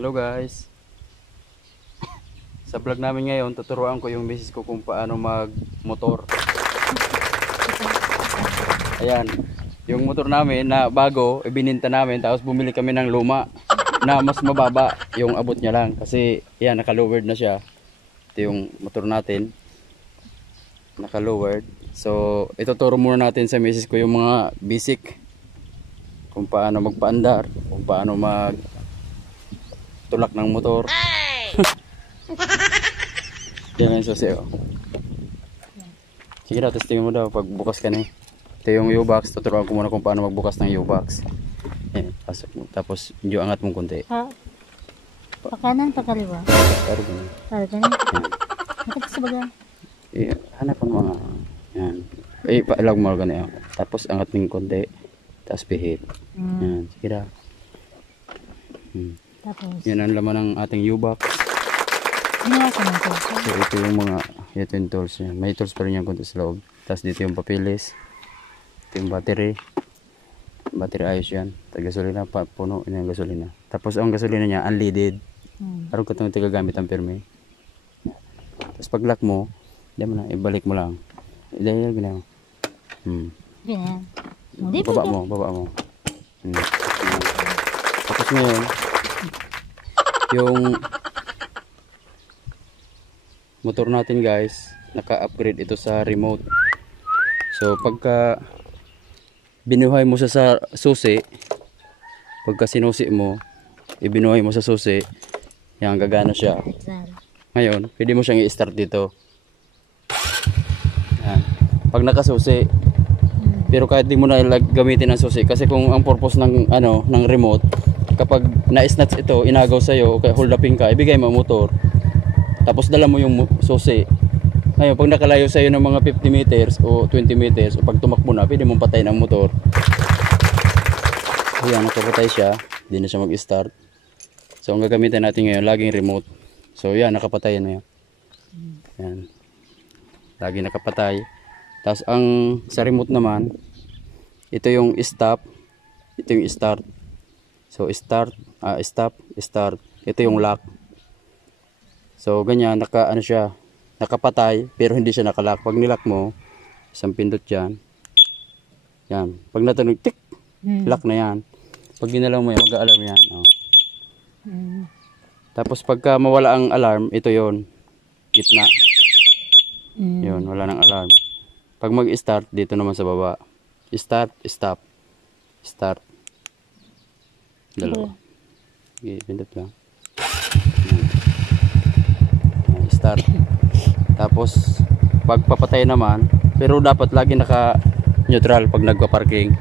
Hello guys. Sa vlog namin ngayon, tuturuan ko yung misis ko kung paano mag-motor. Ayan, yung motor namin na bago, ibininta namin, tapos bumili kami ng luma na mas mababa yung abot niya lang. Kasi yan, naka-lowered na siya. Ito yung motor natin, naka-lowered. So, ituturo muna natin sa misis ko yung mga basic. Kung paano magpaandar, kung paano tulak ng motor. Yan ang susi, oh. Sige daw, testingin mo daw pag bukas ka na. Ito yung U-box, tuturuan ko muna kung paano magbukas ng U-box. Yan, pasok mo. Tapos medyo angat mong konti. Pakanan, pakaliwa. Pero ganun. Para ganun. Matapos sa baga. Hanapan mo nga. Yan. Paalag mo ganun. Tapos angat ng konti. Tapos pihit. Yan, sige daw. Tapos. Yan ang laman ng ating U-box. Ginawa ko ng tools. So ito yung mga, ito yung tools niya. May tools pa rin yung konti sa loob. Tapos dito yung papilis. Ito yung battery. Battery ayos yan. Gasolina, puno yung gasolina. Tapos ang gasolina niya, unleaded. Araw ka itong tigagamit ang permi. Tapos pag lock mo, ibalik mo lang. Dahil gano'n. Ganyan. Baba mo. Tapos ngayon, yung motor natin guys, naka-upgrade ito sa remote. So pagka binuhay mo sa susi, pagka sinusi mo, ibinuhay mo sa susi, yan, gagana siya. Ngayon, pwede mo siyang i-start dito. Yan. Pag nakasusi, pero kahit di mo na gamitin ang susi, kasi kung ang purpose ng ng remote, kapag na-snatch ito, inagaw sa iyo, okay, hold upin ka, ibigay mo ang motor. Tapos dala mo yung susi. Ngayon, pag nakalayo sa iyo ng mga 50 meters o 20 meters, o pag tumakbo na, pwede mong patayin ang motor. Ayan, nakapatay siya, hindi na siya mag-start. So ang gagamitin natin ngayon, laging remote. So yan, nakapatay na yan. Yan. Lagi nakapatay. Tapos ang sa remote naman, ito yung stop, ito yung start. So start, stop, start. Ito yung lock. So ganyan, siya, nakapatay pero hindi siya nakalock. Pag nilock mo, isang pindot diyan. Yan. Pag natunog tik, lock na yan. Pag ginalaw mo yan, mag-a-alarm yan, oh. Tapos pagka mawala ang alarm, ito 'yon. Gitna. 'Yon, wala nang alarm. Pag mag-start, dito naman sa baba. Start, stop. Start. Dalawa. Okay, pindot lang. Start. Tapos, pag papatay naman, pero dapat lagi naka-neutral pag nagpa-parking.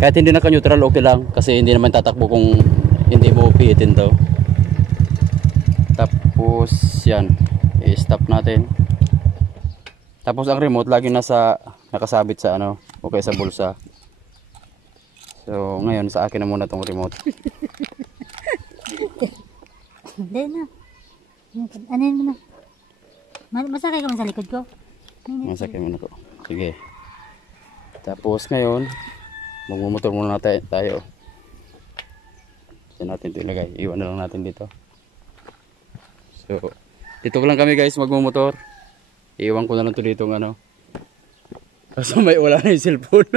Kahit hindi naka-neutral, okay lang. Kasi hindi naman tatakbo kung hindi mo pihitin to. Tapos, yan. I-stop natin. Tapos ang remote lagi nakasabit sa okay sa bulsa. So ngayon sa akin na muna tong remote. Hindi na. Anin mo na. Masakay ka man sa likod ko. Masakay mo na ko. Sige. Tapos ngayon, magmumotor muna tayo. Saan natin ito ilagay? Iwan na lang natin dito. So, dito lang kami guys magmumotor. Iwan ko na lang ito dito Kaso wala na yung cellphone.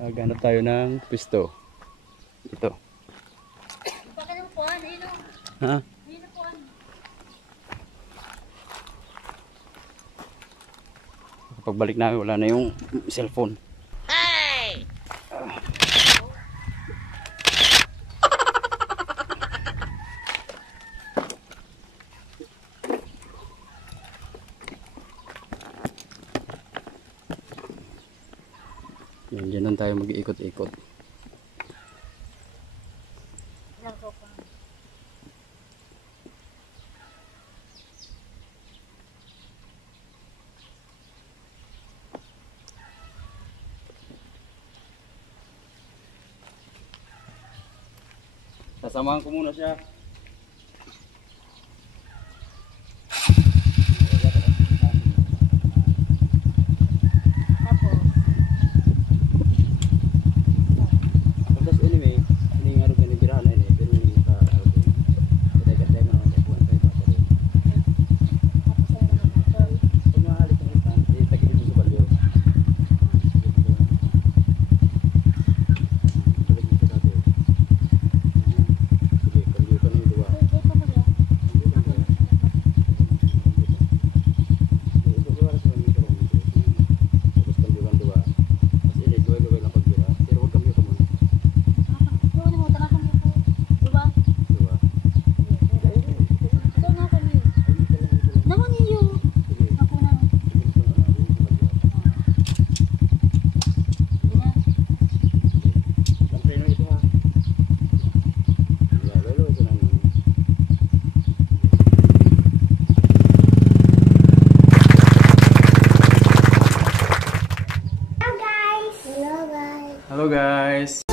Ganap tayo ng pisto. Ito. Ha? Pagbalik namin wala na yung cellphone. Yan lang tayo mag-iikot-ikot. Sasamahan ko muna siya. Halo guys.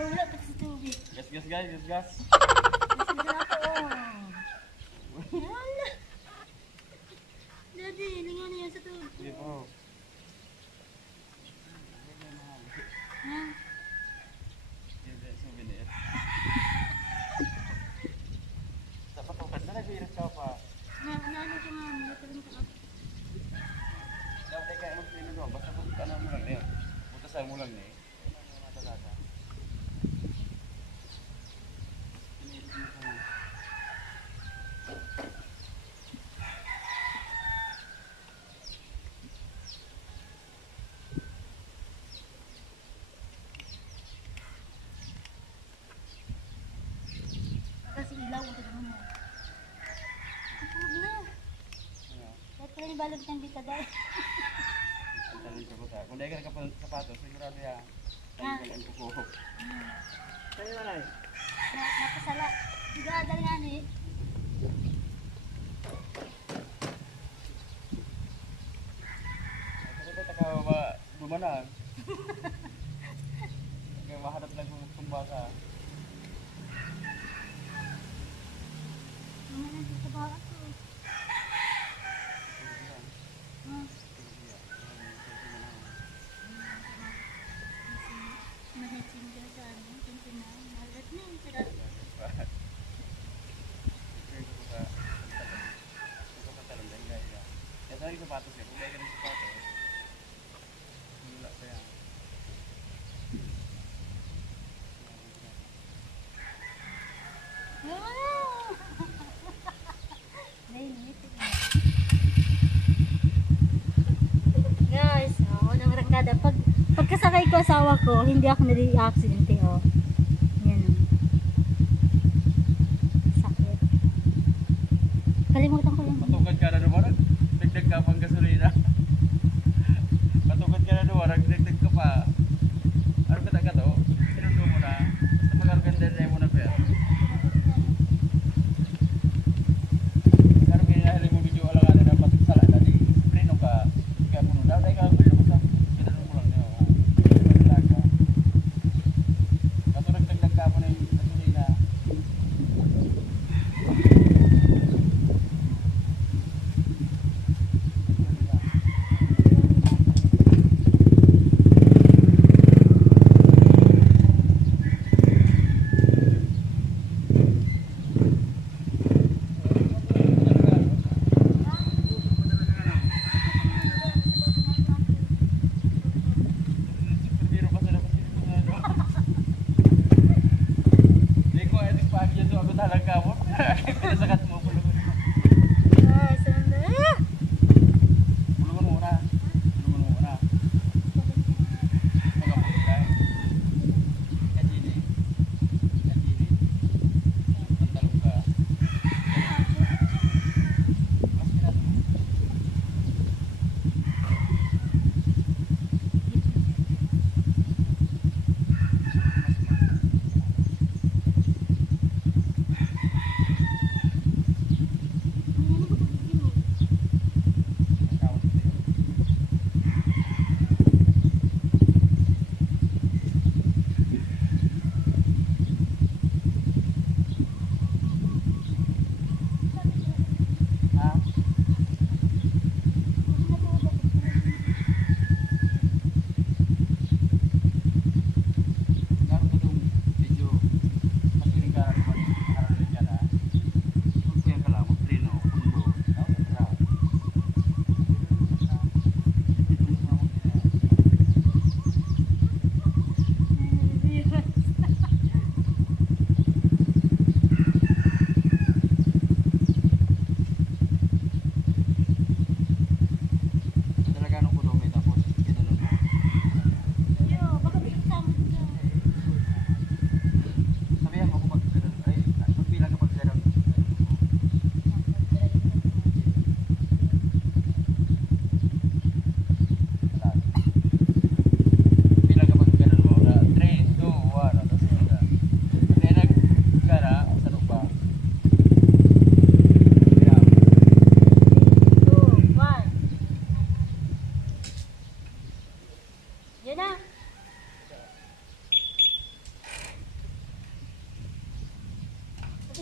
Wala pa sa tubig. Gas gas guys, gas gas. Wala. Daddy, lingan niya sa tubig. Sige po. Ha? Souvenir. Dapat ukat na nag-iiras ka pa. Ano ko nga, nagkaroon ka ako. Dapat kayak mag-pino doon. Basta punta na mo lang na yun. Putasan mo lang na eh. Talaga. Kasi ilaw ko ito mo. Kapag na. Kahit pala yung balot ng bita dahil. Kung dahil ka nakasapatos, sigurado yan. Ha? Ang kukuhok. Sa'yo na lang. Nakasala. Sigurado nga ni. Kasi taka bumanang. Kaya mahanap lang kung tumba ka. Guys, unang rangkada. Pagkasakay ko asawa ko, hindi ako nali-accidente, Yan, sakit. Kalimutan ko lang. Matugad ka na naman, dagdag ka pang gasolina. Matugad ka na naman, dagdag ka pa. Ano ka to? Sinundo mo na. Basta mag-organize mo na pera. Pero kinahali mo video alang na pagsala na di preno ka. Kaya puno daw dahil ka preno sa sinanong mo lang niya. Malaga. Kato nagdagdag ka pa na yung gasolina.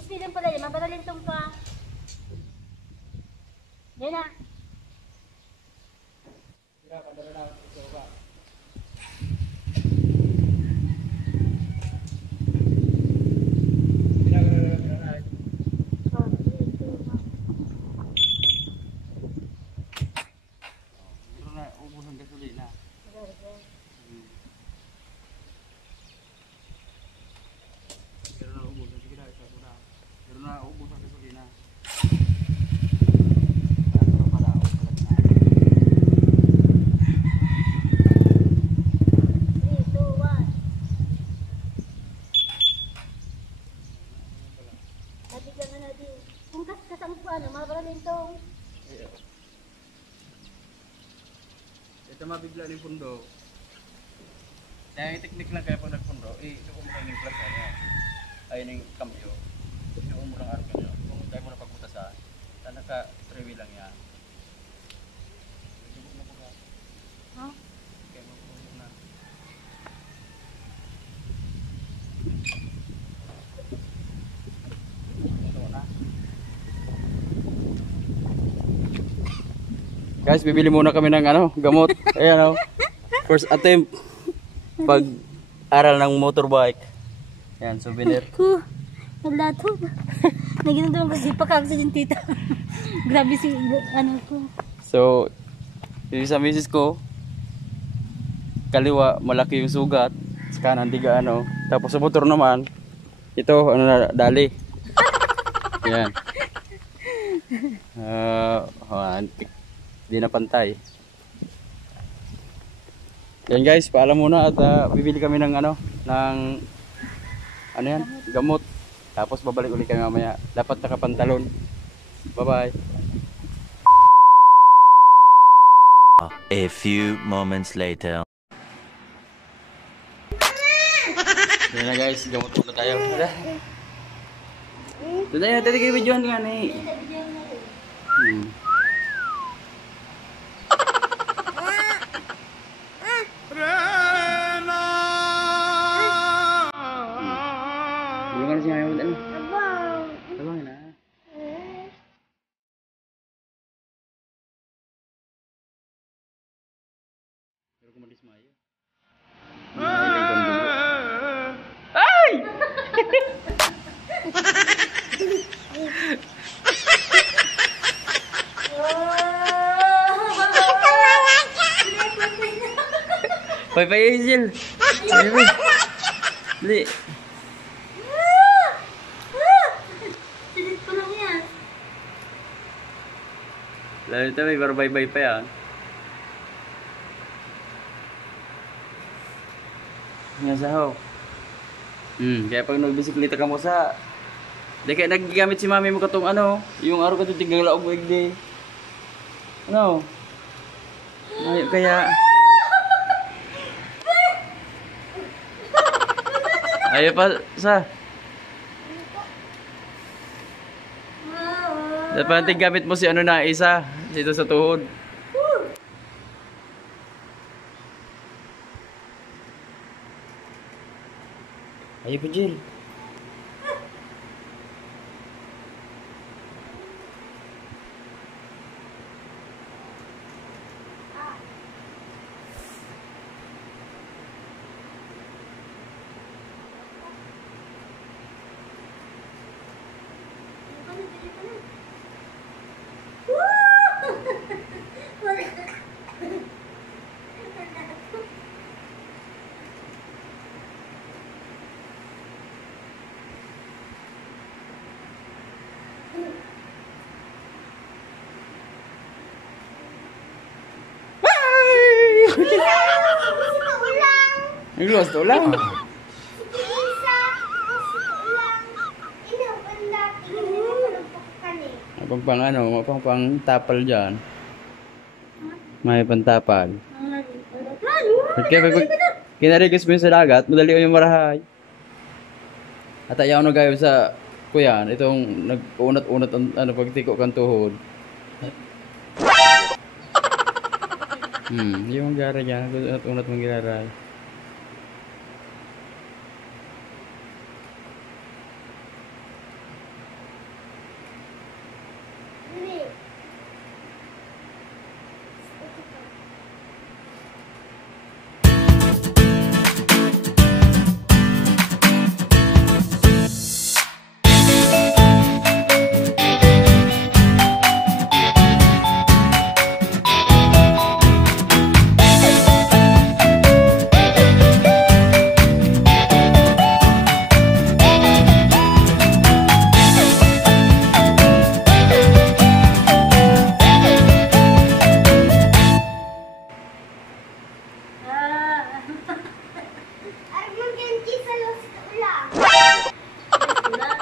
Speedin pala yun, mabaralin tong ka. Yan na. Kung kasang po ano, mabaralin tong. Ito mabigla ng pundo. Kaya yung teknik lang kaya pag nagpundo, ito kung makain yung class niya. Ayun yung cambio. Ito kung murang araw niya. Kung tayo mo na pagpunta sa, naka 3-wheel lang yan. Ito mo na Ha? kaya mo na. Ito na. Guys, bibili muna kami ng gamot. Ayan first attempt pag-aral ng motorbike. Yan, souvenir. Ko, naglato. Naginundan ko si pagkakasyon tita. Grabe si, ko. So, yung sa misis ko, kaliwa, malaki yung sugat. Sa kanan, di gaano. Tapos sa motor naman, ito, dali. Yan. Di na pantay. Yan guys, paalam muna at bibili kami ng yan, gamot. Tapos babalik ulit kami mamaya. Dapat nakapantalon. Bye-bye. A few moments later. Yan na guys, gamot muna tayo. Doon tayo natin kayo videohan nga ni. Bulungan siya ngayon. Abang na. Pero kumalis mayo. Ay! Bye-bye, Hazel. Bye-bye. Dali. Silit ko lang yan. Lalo ito, may bye-bye pa yan. Ngasahaw. Kaya pag nagbisikleta ka mo sa... Di kaya naggamit si mami mo katong yung araw ka ito tinggang laog mo igdi. Ayaw kaya... Ayaw pa sa... Dapat gamit mo si isa dito sa tuhod. Ayaw pa, Jill. Nagluwas to lang. Pang tapal dyan. May pantapal. Kaya pag kinarigis mo yun sa dagat, madali yung marahay. At ayaw na gayo sa kuyan, itong nag-unat-unat pagtiko kang tuhod. Yung gara dyan, nag-unat mong giraray.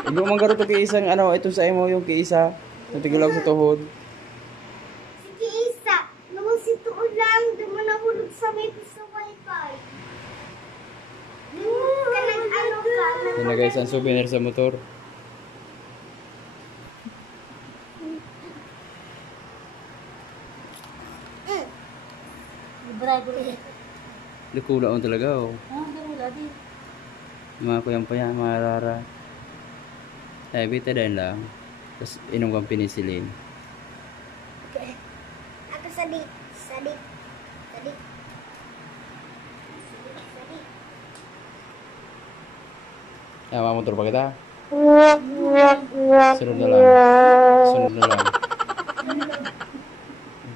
Ibu manggaro to kay isang ito sa imo yung kay isa. Natigulaw sa tuhod. Sige isa, naman si tuon lang, di mo nahulog sa may piso wifi. Kanang ka. Yan na guys, ang souvenir sa motor. Likulaon talaga Wala din. Mga kuyang pa yan, mga rara. Betadine lang. Tapos inom kang penicillin. Okay. Ako sadi. Motor pa kita? Sunod na lang.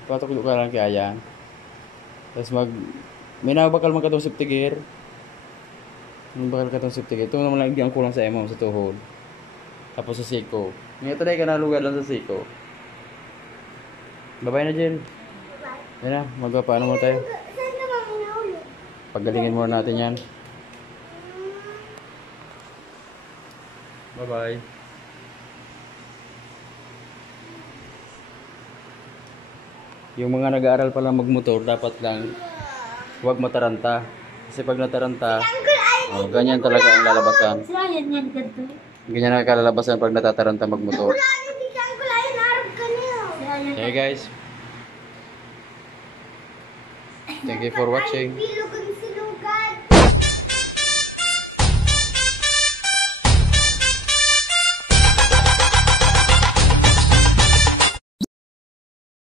Patok ka lang kay Ayan. Tapos may nabakal man katong safety gear. Ito naman lang ang kulang sa emo sa tuhod. Tapos sa Siko. Ngayon tayo ka nalugar lang sa Siko. Babay na, Jill. Yan na, magpapaano mo tayo. Saan ka mami nahulog? Paggalingin muna natin yan. Bye-bye. Yung mga nag-aaral pa lang magmotor, dapat lang huwag mataranta. Kasi pag nataranta, ganyan talaga ang lalabasan. Si Ryan yan ganito. Ganyan ang kalalabasan pag natataranta magmotor. Si Ryan. Okay guys. Thank you for watching.